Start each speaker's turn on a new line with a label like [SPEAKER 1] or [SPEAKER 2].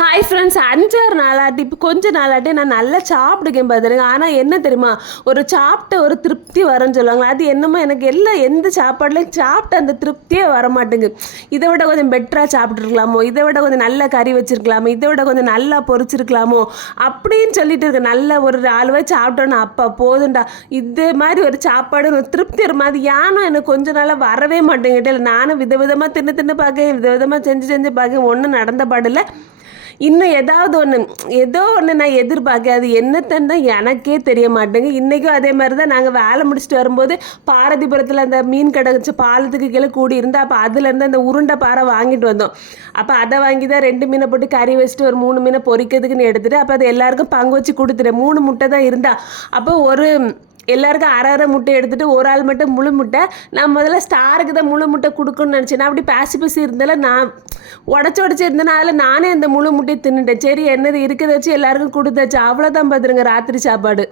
[SPEAKER 1] Hi friends அஞ்சாறு நாளாட்டி. இப்போ கொஞ்ச நாளாட்டி நான் நல்லா சாப்பிடுக்கேன் பார்த்துருங்க ஆனால் என்ன தெரியுமா? ஒரு சாப்பிட்ட ஒரு திருப்தி வரேன்னு சொல்லுவாங்க அது என்னமோ எனக்கு எல்லாம் எந்த சாப்பாடுலையும் சாப்பிட்ட அந்த திருப்தியே வர மாட்டேங்குது இதை விட கொஞ்சம் பெட்டராக சாப்பிட்ருக்கலாமோ இதை விட கொஞ்சம் நல்ல கறி வச்சுருக்கலாமோ? இதை விட கொஞ்சம் நல்லா பொறிச்சிருக்கலாமோ அப்படின்னு சொல்லிட்டு இருக்கு நல்ல ஒரு நாலு சாப்பிட்டோன்னு சாப்பிட்டோன்னா அப்பா போதுண்டா இதே மாதிரி ஒரு சாப்பாடு ஒரு திருப்தி வரும் அது யானும் எனக்கு கொஞ்ச நாளாக வரவே மாட்டேங்கிட்டே இல்லை. நானும் விதவிதமாக தின்னு தின்னு பார்க்க விதவிதமாக செஞ்சு செஞ்சு பார்க்க ஒன்றும் நடந்த பாடில்லை இன்னும் ஏதாவது ஒன்று ஏதோ ஒன்று நான் எதிர்பார்க்க அது என்னத்தன்னு தான் எனக்கே தெரிய மாட்டேங்க இன்றைக்கும் அதே மாதிரி தான் நாங்கள் வேலை முடிச்சுட்டு வரும்போது பாரதிபுரத்தில் அந்த மீன் கடை பாலத்துக்கு கீழே கூடி இருந்தால் அப்போ அதுலேருந்து அந்த உருண்டை பாறை வாங்கிட்டு வந்தோம். அப்போ அதை வாங்கி தான் ரெண்டு மீனை போட்டு கறி வச்சுட்டு ஒரு மூணு மீனை பொரிக்கிறதுக்குன்னு எடுத்துகிட்டு அப்போ அது எல்லாருக்கும் பங்கு வச்சு கொடுத்துட்டேன். மூணு முட்டை தான் இருந்தால் அப்போ ஒரு எல்லாருக்கும் அரை அரை முட்டை எடுத்துட்டு ஒரு ஆள் மட்டும் முழு முட்டை. நான் முதல்ல ஸ்டாருக்கு தான் முழு முட்டை கொடுக்கணும்னு நினச்சேன். நான் அப்படி பேசி பேசி இருந்தால நான் உடச்சி உடச்சி இருந்தேன்னா அதில் நானே அந்த முழு முட்டையை தின்னுட்டேன். சரி என்னது இருக்கிறத வச்சு எல்லாருக்கும் கொடுத்தாச்சு. அவ்வளோதான் பார்த்துருங்க ராத்திரி சாப்பாடு.